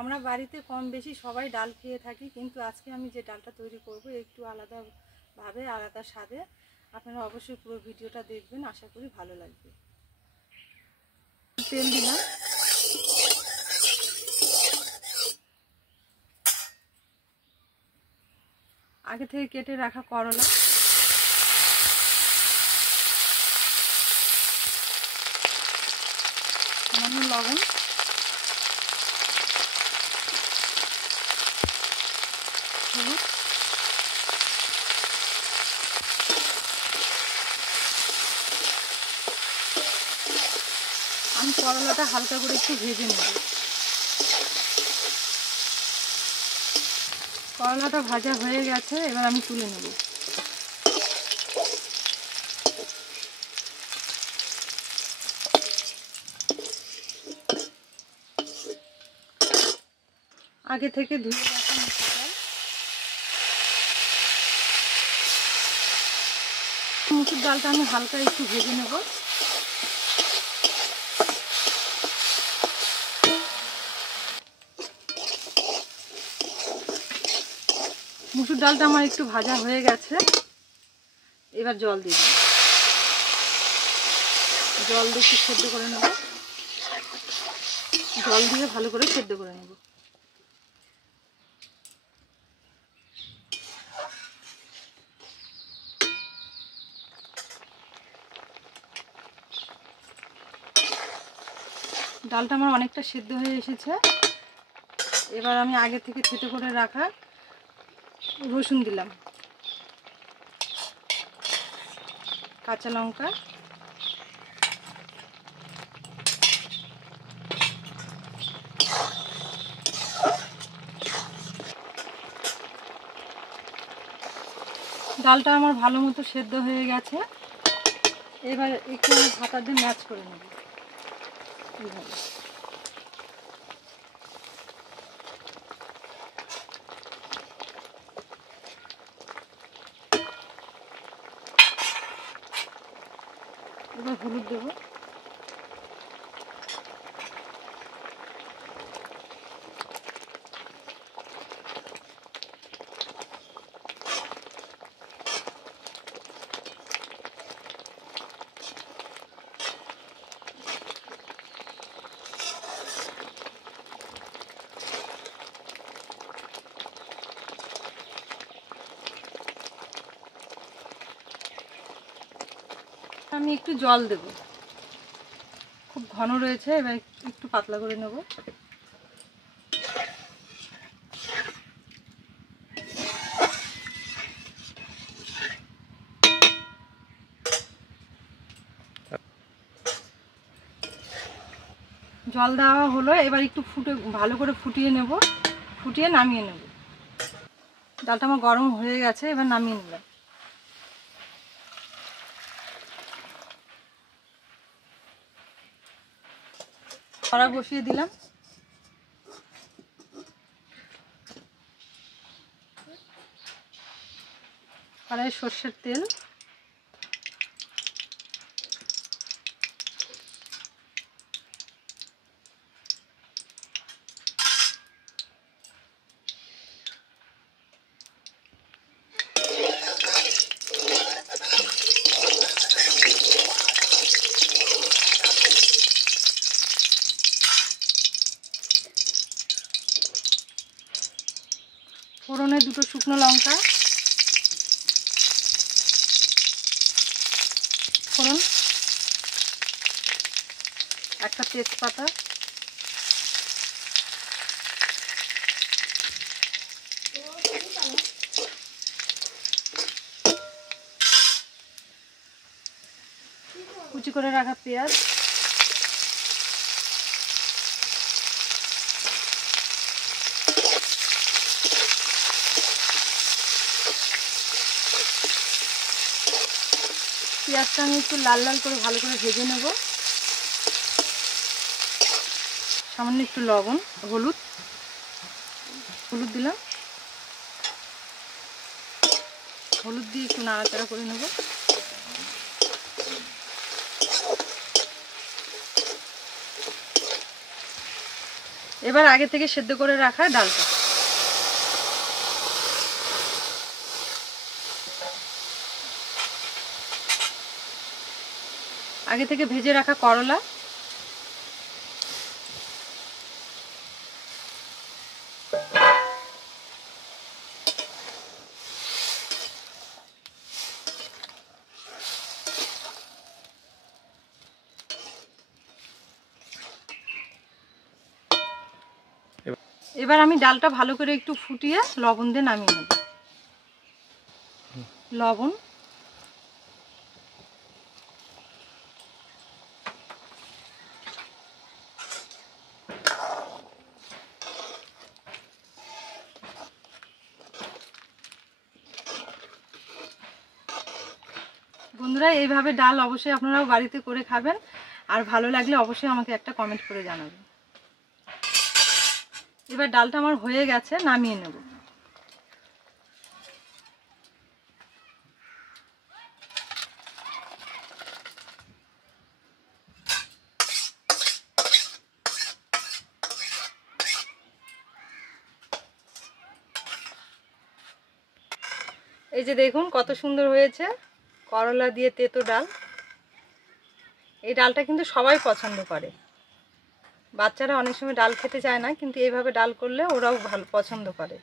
আমরা বাড়িতে কম বেশি সবাই ডাল খেয়ে থাকি, কিন্তু আজকে আমি যে ডালটা তৈরি করব একটু আলাদাভাবে, আলাদা স্বাদে। আপনারা অবশ্যই পুরো ভিডিওটা দেখবেন, আশা করি ভালো লাগবে। তেল দিলাম, আগে থেকে কেটে রাখা করলা, সামান্য লবণ, হলুদ, আমি করলাটা হালকা করে একটু ভেজে নেব। করলাটা ভাজা হয়ে গেছে, এবার আমি তুলে নেব। আগে থেকে ধুয়ে রাখা মুসুর ডালটা আমি হালকা একটু ভেজে নেব। মুসুর ডালটা আমার একটু ভাজা হয়ে গেছে, এবার জল দিয়ে দিই। জল দিয়ে একটু সেদ্ধ করে নেব, জল দিয়ে ভালো করে সেদ্ধ করে নেব। ডালটা আমার অনেকটা সেদ্ধ হয়ে এসেছে, এবার আমি আগে থেকে থেঁতো করে রাখা রসুন দিলাম, কাঁচা লঙ্কা, ডালটা আমার ভালো মতো সেদ্ধ হয়ে গেছে, এবার একটু হাতা দিয়ে ম্যাচ করে নেব এইভাবে। এবার হলুদ দেবো, আমি একটু জল দেব, খুব ঘন রয়েছে, এবার একটু পাতলা করে নেব। জল দেওয়া হলো, এবার একটু ভালো করে ফুটিয়ে নেব, ফুটিয়ে নামিয়ে নেব। ডালটা আমার গরম হয়ে গেছে, এবার নামিয়ে নিলাম। কড়া বসিয়ে দিলাম, কড়াইয়ে সর্ষের তেল, ফোড়নে দুটো শুকনো লঙ্কা, ফোড়ন, একটা তেজপাতা, কুচি করে রাখা পেঁয়াজ, পেঁয়াজটা আমি একটু লাল লাল করে ভালো করে ভেজে নেব। সামান্য একটু লবণ, হলুদ দিলাম, হলুদ দিয়ে একটু নাড়াচাড়া করে নেব। এবার আগে থেকে সেদ্ধ করে রাখা ডালটা, আগে থেকে ভেজে রাখা করলা, এবার আমি ডালটা ভালো করে একটু ফুটিয়ে লবণ দিয়ে নামিয়ে নেব। লবণ, বন্ধুরা এইভাবে ডাল অবশ্যই আপনারাও বাড়িতে করে খাবেন, আর ভালো লাগলে অবশ্যই আমাকে একটা কমেন্ট করে জানাবেন। এবার ডালটা আমার হয়ে গেছে, নামিয়ে নেব। এই যে দেখুন কত সুন্দর হয়েছে করলা দিয়ে তেতো ডাল। এই ডালটা কিন্তু সবাই পছন্দ করে, বাচ্চারা অনেক সময় ডাল খেতে চায় না, কিন্তু এইভাবে ডাল করলে ওরাও ভালো পছন্দ করে।